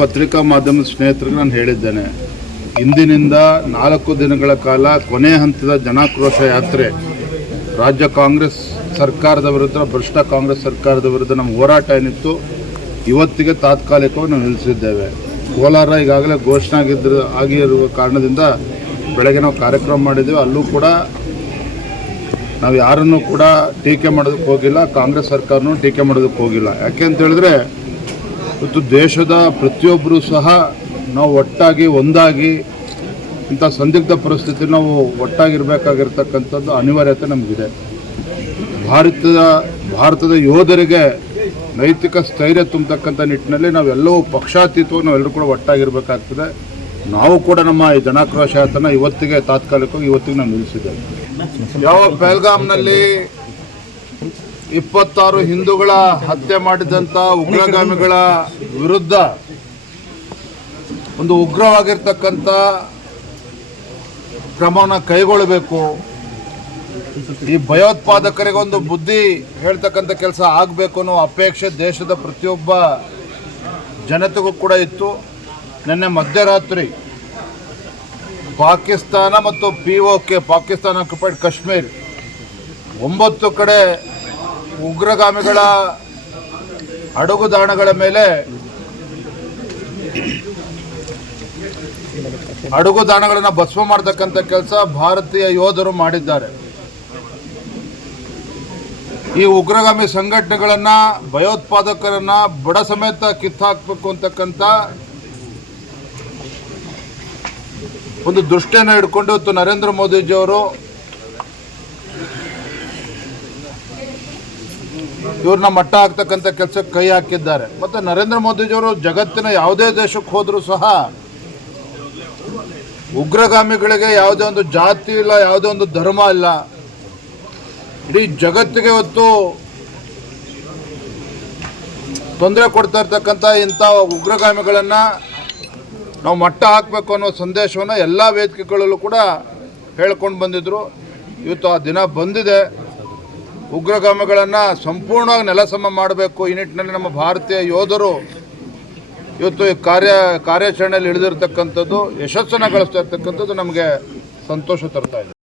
ಪತ್ರಿಕಾ ಮಾಧ್ಯಮದ ಸ್ನೇಹಿತರಿಗೆ ನಾನು ಹೇಳಿದ್ದೇನೆ. ಇಂದಿನಿಂದ ನಾಲ್ಕು ದಿನಗಳ ಕಾಲ ಕೊನೆ ಹಂತದ ಜನಾಕ್ರೋಶ ಯಾತ್ರೆ ರಾಜ್ಯ ಕಾಂಗ್ರೆಸ್ ಸರ್ಕಾರದ ವಿರುದ್ಧ, ಭ್ರಷ್ಟ ಕಾಂಗ್ರೆಸ್ ಸರ್ಕಾರದ ವಿರುದ್ಧ ನಮ್ಮ ಹೋರಾಟ ಏನಿತ್ತು, ಇವತ್ತಿಗೆ ತಾತ್ಕಾಲಿಕವಾಗಿ ನಾವು ನಿಲ್ಲಿಸಿದ್ದೇವೆ. ಕೋಲಾರ ಈಗಾಗಲೇ ಘೋಷಣೆ ಆಗಿದ್ದ ಆಗಿರುವ ಕಾರಣದಿಂದ ಬೆಳಗ್ಗೆ ನಾವು ಕಾರ್ಯಕ್ರಮ ಮಾಡಿದ್ದೇವೆ. ಅಲ್ಲೂ ಕೂಡ ನಾವು ಯಾರನ್ನು ಕೂಡ ಟೀಕೆ ಮಾಡೋದಕ್ಕೆ ಹೋಗಿಲ್ಲ, ಕಾಂಗ್ರೆಸ್ ಸರ್ಕಾರನೂ ಟೀಕೆ ಮಾಡೋದಕ್ಕೆ ಹೋಗಿಲ್ಲ. ಯಾಕೆ ಅಂತ ಹೇಳಿದ್ರೆ ಇವತ್ತು ದೇಶದ ಪ್ರತಿಯೊಬ್ಬರೂ ಸಹ ನಾವು ಒಟ್ಟಾಗಿ, ಒಂದಾಗಿ ಇಂಥ ಸಂದಿಗ್ಧ ಪರಿಸ್ಥಿತಿ ನಾವು ಒಟ್ಟಾಗಿರ್ಬೇಕಾಗಿರ್ತಕ್ಕಂಥದ್ದು ಅನಿವಾರ್ಯತೆ ನಮಗಿದೆ. ಭಾರತದ ಭಾರತದ ಯೋಧರಿಗೆ ನೈತಿಕ ಸ್ಥೈರ್ಯ ತುಂಬತಕ್ಕಂಥ ನಿಟ್ಟಿನಲ್ಲಿ ನಾವೆಲ್ಲವೂ ಪಕ್ಷಾತೀತವಾಗಿ ನಾವೆಲ್ಲರೂ ಕೂಡ ಒಟ್ಟಾಗಿರಬೇಕಾಗ್ತದೆ. ನಾವು ಕೂಡ ನಮ್ಮ ಈ ಜನಾಕ್ರೋಶ ಇವತ್ತಿಗೆ ತಾತ್ಕಾಲಿಕವಾಗಿ ಇವತ್ತಿಗೆ ನಾವು ನಿಲ್ಲಿಸಿದ್ದೇವೆ. ಯಾವ ಪೆಲ್ಗಾಮ್ನಲ್ಲಿ ಇಪ್ಪತ್ತಾರು ಹಿಂದೂಗಳ ಹತ್ಯೆ ಮಾಡಿದಂಥ ಉಗ್ರಗಾಮಿಗಳ ವಿರುದ್ಧ ಒಂದು ಉಗ್ರವಾಗಿರ್ತಕ್ಕಂಥ ಕ್ರಮವನ್ನು ಕೈಗೊಳ್ಳಬೇಕು. ಈ ಭಯೋತ್ಪಾದಕರಿಗೆ ಒಂದು ಬುದ್ಧಿ ಹೇಳ್ತಕ್ಕಂಥ ಕೆಲಸ ಆಗಬೇಕು ಅನ್ನೋ ಅಪೇಕ್ಷೆ ದೇಶದ ಪ್ರತಿಯೊಬ್ಬ ಜನತೆಗೂ ಕೂಡ ಇತ್ತು. ನಿನ್ನೆ ಮಧ್ಯರಾತ್ರಿ ಪಾಕಿಸ್ತಾನ ಮತ್ತು P O K Pakistan occupied Kashmir. ಒಂಬತ್ತು ಕಡೆ ಉಗ್ರಗಾಮಿಗಳ ಅಡುಗುದಾಣಗಳ ಮೇಲೆ ಅಡುಗುದಾಣಗಳನ್ನು ಭಸ್ಮ ಮಾಡತಕ್ಕಂಥ ಕೆಲಸ ಭಾರತೀಯ ಯೋಧರು ಮಾಡಿದ್ದಾರೆ. ಈ ಉಗ್ರಗಾಮಿ ಸಂಘಟನೆಗಳನ್ನ, ಭಯೋತ್ಪಾದಕರನ್ನ ಬಡ ಸಮೇತ ಕಿತ್ತಾಕ್ಬೇಕು ಅಂತಕ್ಕಂಥ ಒಂದು ದೃಷ್ಟಿಯನ್ನು ಹಿಡ್ಕೊಂಡು ಇವತ್ತು ನರೇಂದ್ರ ಮೋದಿಜಿಯವರು ಇವ್ರನ್ನ ಮಟ್ಟ ಹಾಕ್ತಕ್ಕಂಥ ಕೆಲಸಕ್ಕೆ ಕೈ ಹಾಕಿದ್ದಾರೆ. ಮತ್ತು ನರೇಂದ್ರ ಮೋದಿಜಿಯವರು ಜಗತ್ತಿನ ಯಾವುದೇ ದೇಶಕ್ಕೆ ಹೋದರೂ ಸಹ ಉಗ್ರಗಾಮಿಗಳಿಗೆ ಯಾವುದೇ ಒಂದು ಜಾತಿ ಇಲ್ಲ, ಯಾವುದೇ ಒಂದು ಧರ್ಮ ಇಲ್ಲ. ಇಡೀ ಜಗತ್ತಿಗೆ ಇವತ್ತು ತೊಂದರೆ ಕೊಡ್ತಾ ಇರ್ತಕ್ಕಂಥ ಇಂಥ ಉಗ್ರಗಾಮಿಗಳನ್ನು ನಾವು ಮಟ್ಟ ಹಾಕಬೇಕು ಅನ್ನೋ ಸಂದೇಶವನ್ನು ಎಲ್ಲ ವೇದಿಕೆಗಳಲ್ಲೂ ಕೂಡ ಹೇಳ್ಕೊಂಡು ಬಂದಿದ್ದರು ಇವತ್ತು ಆ ದಿನ ಬಂದಿದೆ. ಉಗ್ರಗಾಮಿಗಳನ್ನು ಸಂಪೂರ್ಣವಾಗಿ ನೆಲಸಮ ಮಾಡಬೇಕು. ಈ ನಿಟ್ಟಿನಲ್ಲಿ ನಮ್ಮ ಭಾರತೀಯ ಯೋಧರು ಇವತ್ತು ಕಾರ್ಯ, ಕಾರ್ಯಾಚರಣೆಯಲ್ಲಿ ಇಳಿದಿರ್ತಕ್ಕಂಥದ್ದು ಯಶಸ್ಸನ್ನು ಗಳಿಸ್ತಾ ಇರ್ತಕ್ಕಂಥದ್ದು ನಮಗೆ ಸಂತೋಷ ತರ್ತಾ ಇದೆ.